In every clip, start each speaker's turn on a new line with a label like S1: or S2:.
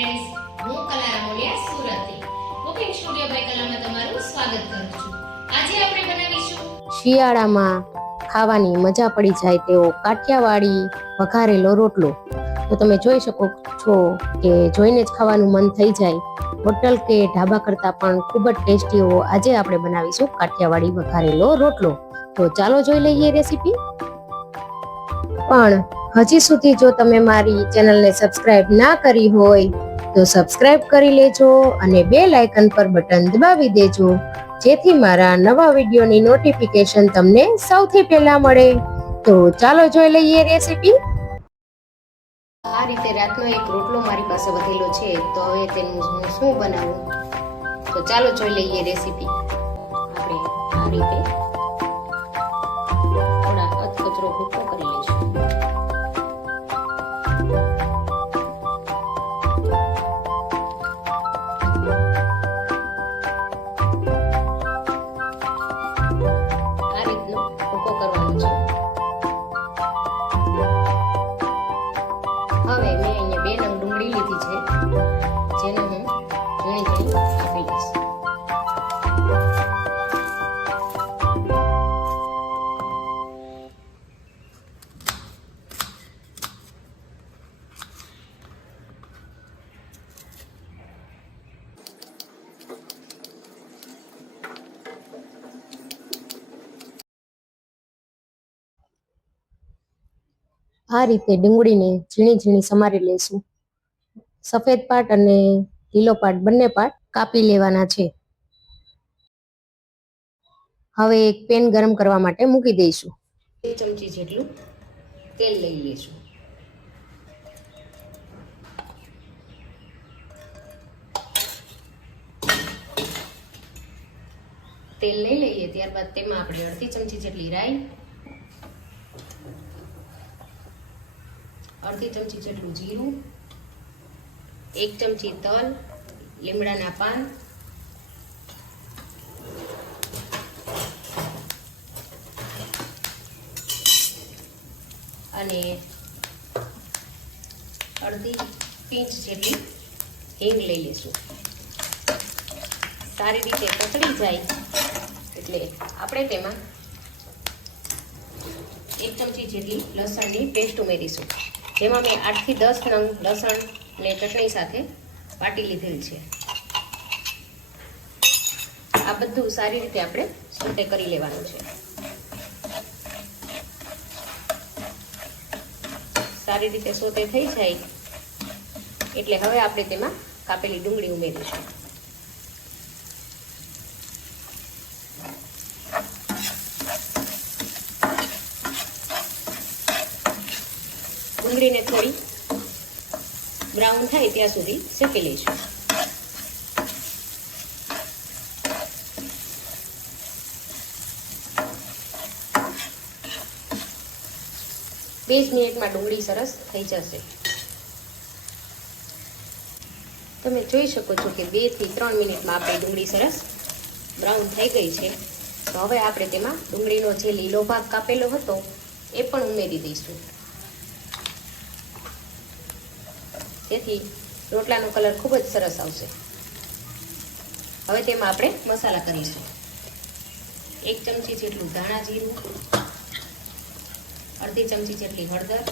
S1: Friends હું કલા રામોલિયા સુરતથી કુકિંગ સ્ટુડિયો બાય કલામાં તમારું સ્વાગત કરું છું. આજે આપણે બનાવીશું
S2: શિયાળામાં ખાવાની મજા પડી જાય તેવો કાઠિયાવાડી વઘારેલો રોટલો. તો તમે જોઈ શકો છો કે જોઈને જ ખાવાનું મન થઈ જાય. હોટલ કે ઢાબા કરતાં પણ ખૂબ જ ટેસ્ટી એવો આજે આપણે બનાવીશું કાઠિયાવાડી વઘારેલો રોટલો. તો ચાલો જોઈ લઈએ રેસીપી. પણ હજી સુધી જો તમે મારી ચેનલને સબસ્ક્રાઇબ ના કરી હોય તો સબસ્ક્રાઇબ કરી લેજો અને બે લાઇકન પર બટન દબાવી દેજો. જેથી મારા નવા વિડીયોની નોટિફિકેશન તમને સૌથી પહેલા મળે. તો ચાલો જોઈ લઈએ રેસીપી આ રીતે રાતનો એક રોટલો મારી પાસે વધેલો છે, તો હવે તેનું હું શું બનાવું? તો ચાલો જોઈ લઈએ રેસીપી આપણે આ રીતે થોડા અધકચરો ભૂકો આ રીતે ડુંગળીને ઝીણી ઝીણી સમારી લઈશું. સફેદ પાટ અને લીલો પાટ બંને પાટ કાપી લેવાના છે. હવે એક પેન ગરમ કરવા માટે મૂકી દઈશું. બે ચમચી જેટલું તેલ લઈ લઈશું. તેલ લઈ લઈએ, ત્યારબાદ તેમાં આપણે અડધી ચમચી જેટલી રાઈ અડધી ચમચી જેટલું જીરું, એક ચમચી તલ, લીમડાના પાન, અને અડધી પીંચ જેટલી હિંગ લઈ લઈશું. સારી રીતે પકડી જાય એટલે આપણે તેમાં એક ચમચી જેટલી લસણની પેસ્ટ ઉમેરીશું. જેમાં મેં આઠથી દસ નંગ લસણ ને ચટણી સાથે વાટી લીધેલ છે. આ બધું સારી રીતે આપણે સોટે કરી લેવાનું છે. સારી રીતે સોતે થઈ જાય. એટલે હવે આપણે તેમાં કાપેલી ડુંગળી ઉમેરીશું ડુંગળીને થોડી બ્રાઉન થાય ત્યાં સુધી શેકી લઈશું. બે મિનિટમાં ડુંગળી સરસ થઈ જશે. તમે જોઈ શકો છો કે બેથી ત્રણ મિનિટમાં આપણી ડુંગળી સરસ બ્રાઉન થઈ ગઈ છે. તો હવે આપણે તેમાં ડુંગળીનો જે લીલો ભાગ કાપેલો હતો, એ પણ ઉમેરી દઈશું. જેથી રોટલાનો કલર ખૂબ જ સરસ આવશે. હવે તેમાં આપણે મસાલા કરીશું. એક ચમચી જેટલું ધાણા જીરું, અડધી ચમચી જેટલી હળદર,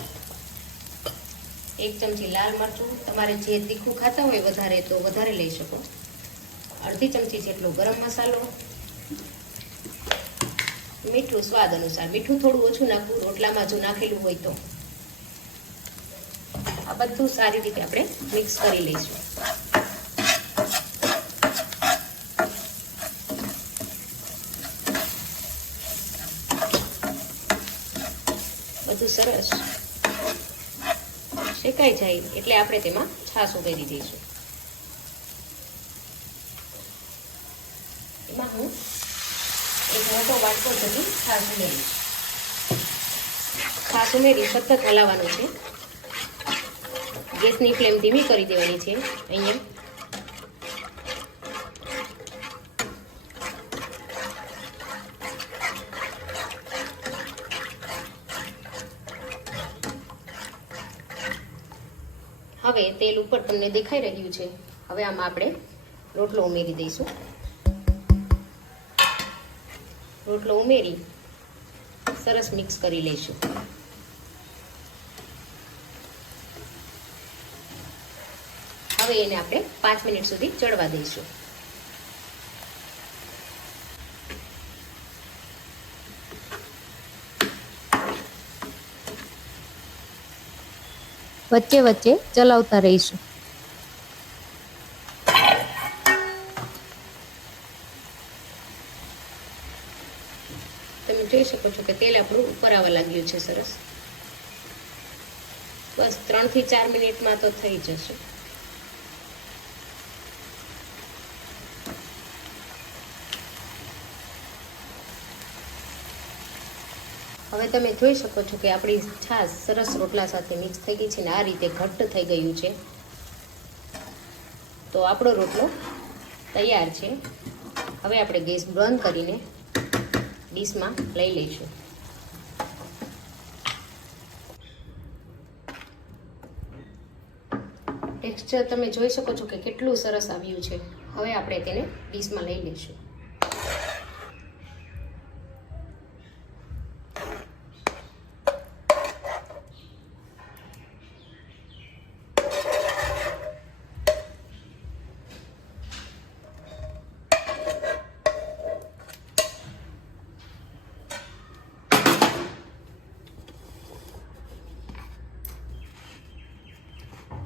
S2: એક ચમચી લાલ મરચું. તમારે જે તીખું ખાતા હોય વધારે તો વધારે લઈ શકો. અડધી ચમચી જેટલો ગરમ મસાલો. મીઠું સ્વાદ અનુસાર મીઠું થોડું ઓછું નાખવું. રોટલામાં જો નાખેલું હોય તો. બધું સારી રીતે આપણે મિક્સ કરી લઈશું. બધું સરસ શેકાઈ જાય એટલે આપણે તેમાં છાશ ઉમેરી દઈશું. એમાં હું એક મોટો વાટકો જેટલી છાશ ઉમેરીશ. છાશ ઉમેરી સતત હલાવવાનું છે. ગેસની ફ્લેમ ધીમી કરી દેવાની છે. અહીંયા. હવે તેલ ઉપર તમને દેખાઈ રહ્યું છે. હવે આમાં આપણે રોટલો ઉમેરી દઈશું. રોટલો ઉમેરી, સરસ મિક્સ કરી લઈશું. હવે એને આપણે પાંચ મિનિટ સુધી ચડવા દઈશું. વચ્ચે વચ્ચે ચલાવતા રહીશું. તમે જોઈ શકો છો કે તેલ આપણું ઉપર આવવા લાગ્યું છે સરસ. બસ ત્રણથી ચાર મિનિટમાં તો થઈ જશે. હવે તમે જોઈ શકો છો કે આપણી છાશ સરસ રોટલા સાથે મિક્સ થઈ ગઈ છે ને આ રીતે ઘટ્ટ થઈ ગયું છે. તો આપણો રોટલો તૈયાર છે. હવે આપણે ગેસ બંધ કરીને ડીશમાં લઈ લઈશું. ટેક્સચર તમે જોઈ શકો છો કે કેટલું સરસ આવ્યું છે. હવે આપણે તેને ડીશમાં લઈ લઈશું.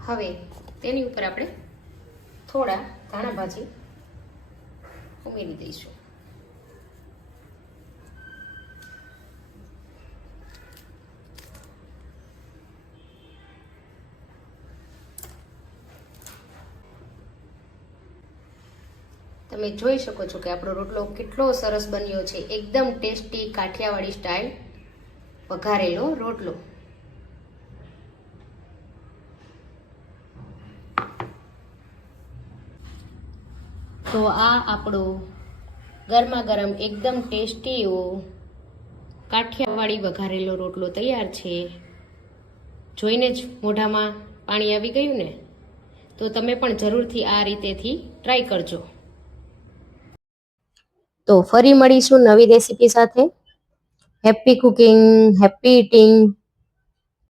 S2: હવે તેની ઉપર આપણે થોડા ધાણા ભાજી ઉમેરી દઈશું. તમે જોઈ શકો છો કે આપણો રોટલો કેટલો સરસ બન્યો છે. એકદમ ટેસ્ટી કાઠિયાવાડી સ્ટાઇલ વઘારેલો રોટલો. તો આ આપણો ગરમા ગરમ એકદમ ટેસ્ટી એવો કાઠિયાવાડી વઘારેલો રોટલો તૈયાર છે. જોઈને જ મોઢામાં પાણી આવી ગયું ને? તો તમે પણ જરૂરથી આ રીતેથી ટ્રાય કરજો. તો ફરી મળીશું નવી રેસીપી સાથે. Happy cooking happy eating